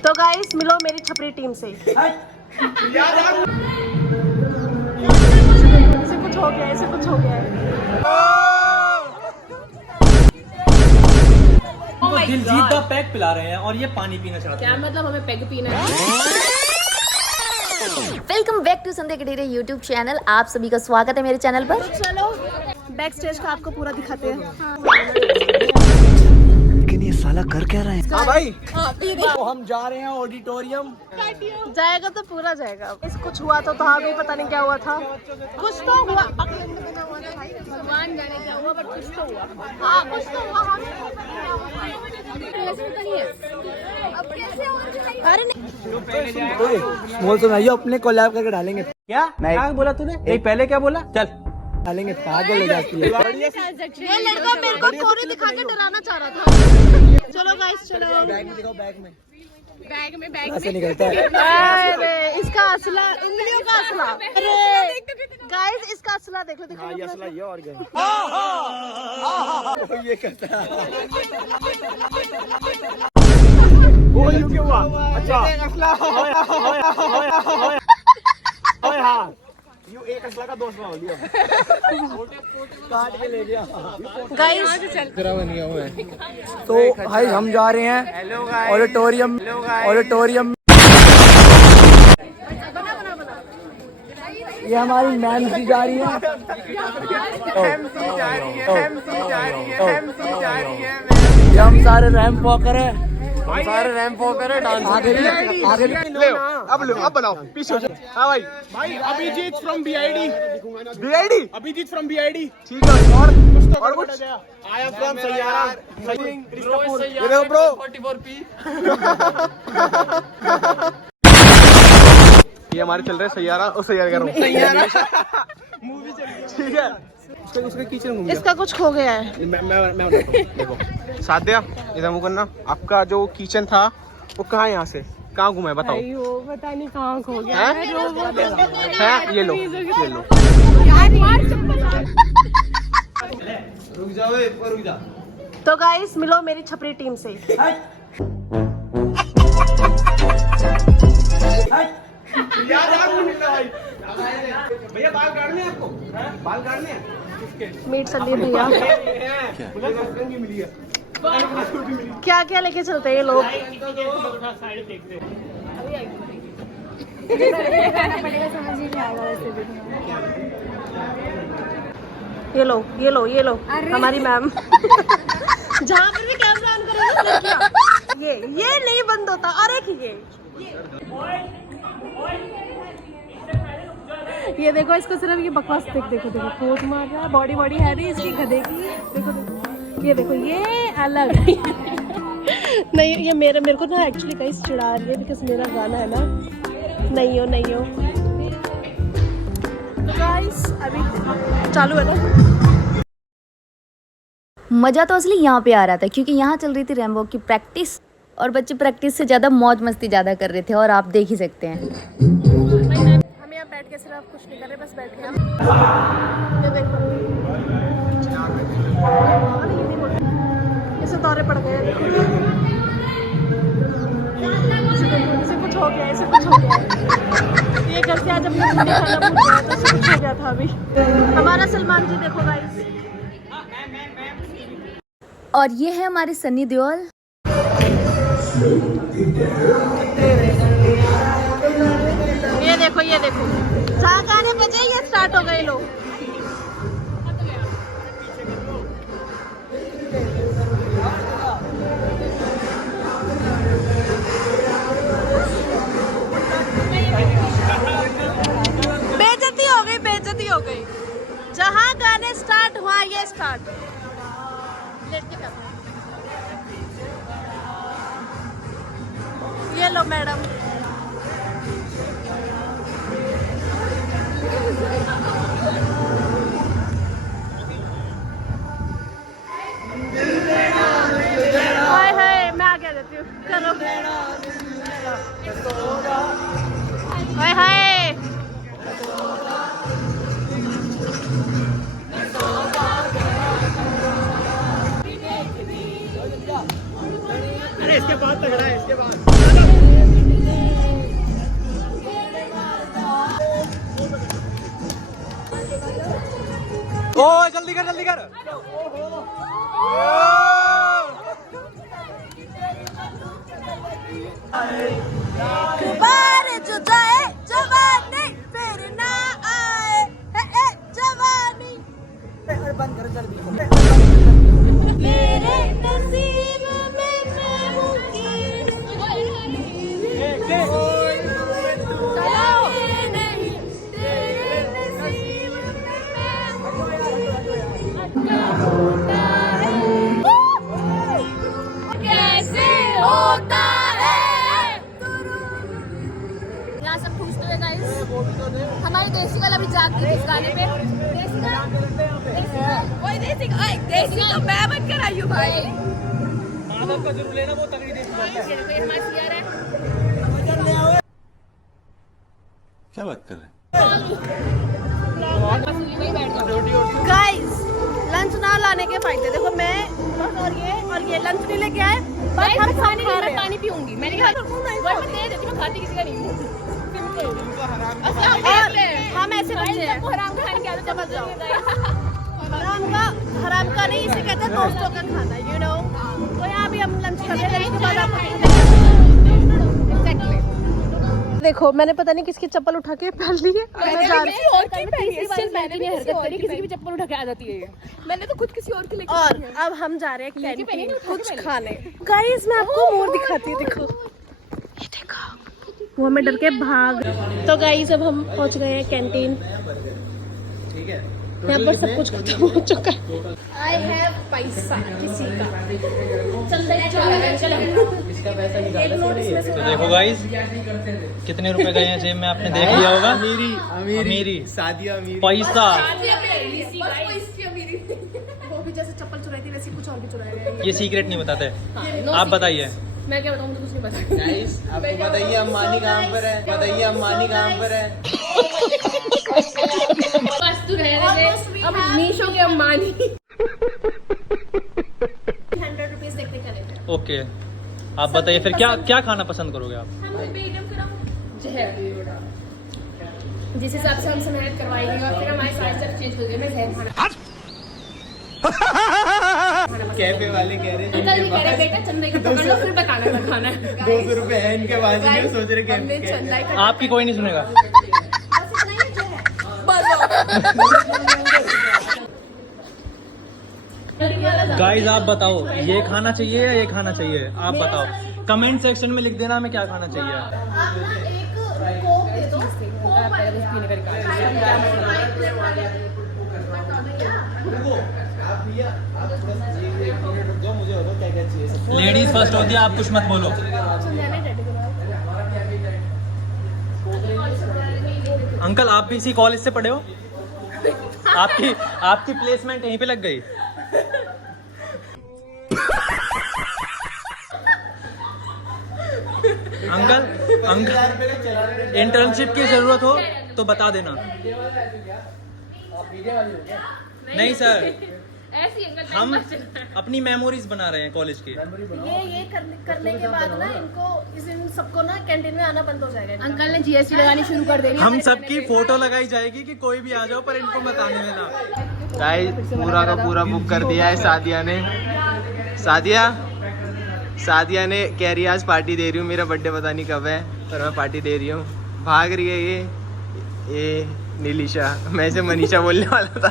तो गाइस मिलो मेरी छपरी टीम से। इसे कुछ हो गया, इसे कुछ हो गया है। दिलजीत पैक पिला रहे हैं और ये पानी पीना चाहते हैं। क्या मतलब हमें पैग पीना है? Welcome back to Sandhya Katere YouTube channel. आप सभी का स्वागत है मेरे चैनल पर। तो चलो बैक स्टेज का आपको पूरा दिखाते हैं। लेकिन ये साला कर क्या रहा है? हाँ भाई, तो हम जा रहे हैं ऑडिटोरियम। जाएगा तो पूरा जाएगा। इस कुछ हुआ तो था भी, पता नहीं क्या हुआ था। कुछ तो हुआ, भगवान जाने क्या हुआ, बट कुछ तो हुआ। हाँ कुछ तो हुआ। अरे नहीं बोल तो ये अपने कोलैब करके डालेंगे। क्या क्या बोला तूने? नहीं पहले क्या बोला? चल डालेंगे। पागल हो जाती है ये लड़का मेरे को कोरी दिखा के डराना चाह रहा था। चलो गाइस चलो। बैग में दिखाओ, बैग में बैग ऐसे निकलता है। अरे इसका असला, इंद्रियों का असला। अरे गाइस इसका असला देख लो, दिखो। ये असला ये और क्या? ये करता है। वो यू क्या हुआ? अच्छा असला ओए हाँ, यू एक असला का दोस्त हो लिया। काट के ले गया गाइस। तो भाई हम जा रहे हैं ऑडिटोरियम। ये हमारी मैम जी जा रही है। ये हम सारे रैंप वॉकर है। डांस आगे अब बनाओ पीछे हो जाओ। हाँ भाई Abhijit from BID. Abhijit from BID. ठीक है। और कुछ आई एम फ्रॉम सैयारा। ये देखो ब्रो 44P। ये हमारे चल रहे हैं सैयारा और सैयारा कर रहा हूँ मूवी चल रही है। ठीक है। उसके किचन घूम इसका कुछ खो गया है। मैं देखो साध्या इधर मुँह करना। आपका जो किचन था वो कहाँ, यहाँ से कहाँ घूमा है बताओ? पता नहीं कहाँ खो गया है। ये लो रुक जा। तो गाइस मिलो मेरी छपरी टीम से। भैया बाल काटने हैं आपको? बाल काटने हैं? मीट चलिए भैया। क्या क्या लेके चलते हैं ये लोग? ये लो हमारी मैम। जहाँ पर भी कैमरा ऑन करेंगे ये नहीं बंद होता। और एक ये देखो, इसको सिर्फ ये बकवास देखो कोट मार रहा है। बॉडी है नहीं इसकी गधे की। देखो ये देखो, ये अलग नहीं। ये मेरे को ना एक्चुअली कहीं चिढ़ा रही है, बिकॉज मेरा गाना है ना। नहीं हो तो गाइस अभी चालू है ना। मज़ा तो असली यहाँ पे आ रहा था क्योंकि यहाँ चल रही थी रैम्बो की प्रैक्टिस और बच्चे प्रैक्टिस से ज़्यादा मौज मस्ती ज़्यादा कर रहे थे और आप देख ही सकते हैं। हम यहाँ बैठ के सिर्फ कुछ नहीं कर रहे, बस बैठ के ये देखो। इसे दौरे पड़ गए। इसे कुछ हो गया है। ये घर से आज अपना खाना भूल गया, तो इसे कुछ हो गया था अभी। हमारा सलमान जी देखो गाइस। और ये है हमारे सन्नी देओल। ये देखो जहाँ गाने बजे ये स्टार्ट हो गए लोग। बेइज्जती हो गई। जहाँ गाने स्टार्ट हुआ ये स्टार्ट। ये लो मैडम। हाय मैं आगे देती हूँ। करो हाय अरे इसके बाद तगड़ा है, इसके बाद जल्दी कर जल्दी कर। बार जो जाए जवानी फिर ना आए जवानी बंद करो जल्दी। मेरे नसीब में मैं हूँ कैसे होता है। यहाँ सब पूछते हुए गाइस हमारी देसी वाला भी जाती है इस गाने पे। देसी का मैं बन कर आई हूँ भाई। माधव का जरूर लेना, वो तगड़ी देसी बात है। क्या बात कर रहे हैं? गाइस लंच ना लाने के फायदे देखो, मैं बस और ये लंच नहीं लेके आए, बस हम खाने खा रहे हैं। पानी पीऊंगी मैंने कहा मैं दे देती हूँ, खाती किसी का नहीं हूँ। और हम ऐसे बच्चे हैं हराम खाने की आदत मत जाओ। हराम का नहीं, इसे कहते हैं दोस्तों का खाना, यू नो। तो यहाँ भी हम लंच कर रहे हैं, इसके बाद आप देखो मैंने पता नहीं किसकी चप्पल उठा के पहन ली है। मैं जा रही हूँ और की भी चप्पल उठा के आ जाती है। मैंने तो खुद किसी और की लेके और अब हम जा रहे हैं कैंटीन कुछ खाने। गाइस मैं आपको मोर दिखाती हूँ, देखो ये देखो, वो हमें डर के भाग। तो गाइस अब हम पहुँच गए हैं कैंटीन। ठीक है, यहाँ पर सब कुछ खत्म हो चुका है। आई हैव पैसा किसी का। चलो इसका पैसा निकालो। तो देखो गाइस कितने रुपए गए हैं जेब में, आपने देख लिया होगा। अमीरी सादिया अमीरी पैसा। वो भी जैसे चप्पल चुराई थी वैसे कुछ और भी चुराया। ये सीक्रेट नहीं बताते, आप बताइए। मैं क्या बताऊँ, कुछ नहीं पता। गाइस आपको बताइए अम्बानी कहाँ पर है, बताइए अम्बानी कहाँ पर है। बस तू रहने दे, अब मीशो के अम्बानी। 100 रुपीस देखने का लेते हैं। ओके, आप बताइए फिर क्या क्या खाना पसंद करोगे आप? जिस हिसाब से हमसे मेहनत करवाएंगे और फिर हमारे सारे सब चेंज हो गए। मैं जहर खाना कैफे वाले कह रहे हैं अंकल भी कह रहे बेटा चंदा का पकड़ लो फिर बताना क्या खाना है। 200 रुपए है इनके बाजू में, सोच रहे हमने चंदा का आपकी कोई नहीं सुनेगा। गाइस आप बताओ ये खाना चाहिए या ये खाना चाहिए, आप बताओ कमेंट सेक्शन में लिख देना हमें क्या खाना चाहिए। लेडीज फर्स्ट होती है, आप कुछ मत बोलो। अंकल आप भी इसी कॉलेज से पढ़े हो? आपकी प्लेसमेंट यहीं पे लग गई। अंकल इंटर्नशिप की जरूरत हो तो बता देना। नहीं सर, हम अपनी मेमोरीज बना रहे हैं कॉलेज की। ये करने के बाद ना इनको इन सबको ना कैंटीन में आना बंद हो जाएगा। अंकल ने जीएसटी लगानी शुरू कर देनी। हम सबकी फोटो लगाई जाएगी कि कोई भी आ जाओ, पर इनको मत आने देना। गाइस पूरा का पूरा बुक कर दिया है सादिया ने। सादिया ने कह रही है आज पार्टी दे रही हूँ, मेरा बर्थडे पता नहीं कब है पर मैं पार्टी दे रही हूँ। भाग रही है ये नीलिशा, मैं इसे मनीषा बोलने वाला था।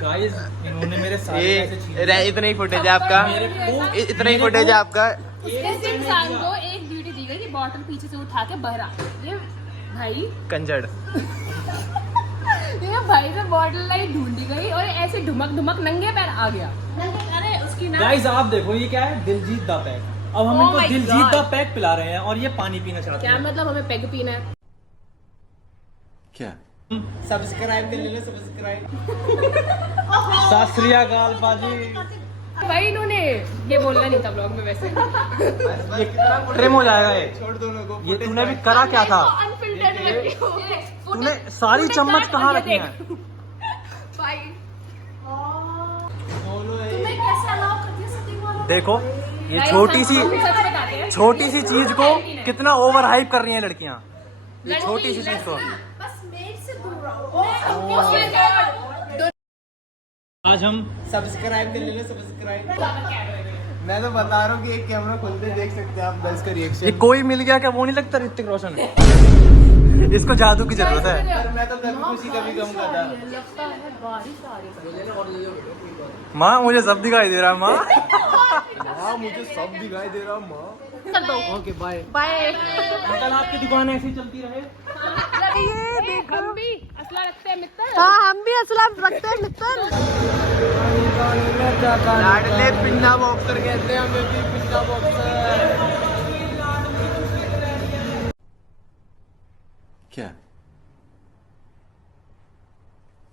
गाइस इन्होंने मेरे सारे पैसे छीन लिए। इतना ही फुटेज है आपका, इतना ही फुटेज है आपका। इस इंसान को एक ड्यूटी दी गई कि बॉटल पीछे से उठा के बहरा। ये भाई कंजड़ ये भाई से बॉटल लाई ढूंढी गई और ऐसे ढुमक नंगे पैर आ गया। अरे उसकी ना गाइस आप देखो ये क्या है, दिलजीत दा पैक। अब हम इनको दिलजीत दा पैक पिला रहे हैं और ये पानी पीना चाहते क्या हैं। मतलब हमें पेग पीना है? क्या? सब्सक्राइब कर लेना, सब्सक्राइब। सत श्री अकाल बाजी। भाई इन्होंने ये बोलना नहीं था ब्लॉग में वैसे। ये ट्रिम हो जाएगा ये। छोड़ दोनों को। ये तूने भी करा क्या था? अनफिल्टर्ड तूने सारी चम्मच कहाँ रखी हैं? भाई तुम्हें कैसे अलाउ कर दिया सती वालों? देखो ये Guys, छोटी हम सी सच बताते हैं। चीज को कितना ओवर हाइप कर रही हैं लड़कियां। ये छोटी सी चीज को। बस मेरे से दूर रहो। आज हम सब्सक्राइब कर लेना, सब्सक्राइब। मैं तो बता रहा हूँ कि एक कैमरा खुलते देख सकते हैं आप गर्ल्स का ये रिएक्शन। कोई मिल गया क्या, वो नहीं लगता ऋतिक रोशन है। इसको जादू की जरूरत है। पर मैं तो कभी खुशी कभी गम का था। माँ मुझे सब दिखाई दे रहा है माँ। हाँ मुझे सब दिखाई दे रहा माँ। Okay bye bye. अंकल, आपकी दुकान ऐसी चलती रहे। ये देखो हम भी असला रखते हैं मित्र। हाँ हम भी असला रखते हैं मित्र। लाडले पिन्ना बॉक्सर कहते हैं हमें भी, पिन्ना बॉक्सर। क्या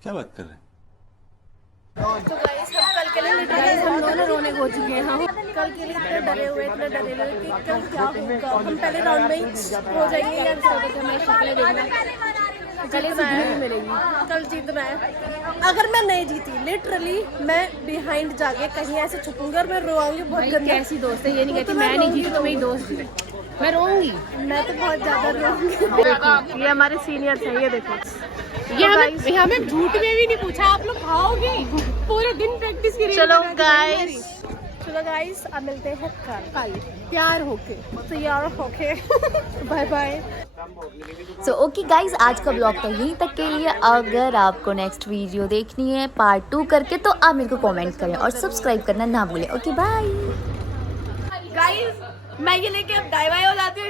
क्या बात कर रहे हैं? तो गाइस हम कल के लिए लिटरली हम दोनों रोने हो चुके हैं। हम कल के लिए इतने डरे हुए कि कल क्या होगा। हम पहले राउंड में ही हो जाएंगे या हमें शक्लें देखना, कल नहीं मिलेगी, कल जीतना है। अगर मैं नहीं जीती लिटरली मैं बिहाइंड जाके कहीं ऐसे छुपूंगी और मैं रोऊंगी बहुत गंदी। कैसी दोस्त है, ये नहीं कहती मैं नहीं जीती तो मेरी दोस्त है, मैं रोऊंगी। मैं तो बहुत ज्यादा रोऊंगी। ये हमारे सीनियर्स हैं, ये देखो। ये हमें झूठ में भी नहीं पूछा, आप लोग खाओगे पूरे दिन प्रैक्टिस की। चलो गाइस अब मिलते हैं कल प्यार होके, तैयार होके। Bye bye. So okay guys, आज का ब्लॉग तो यहीं तक के लिए। अगर आपको नेक्स्ट वीडियो देखनी है पार्ट 2 करके, तो आप मेरे को कमेंट करें और सब्सक्राइब करना ना भूलें। Okay bye. गाइस मैं ये लेके अब बाय बाय हो जाती हूँ।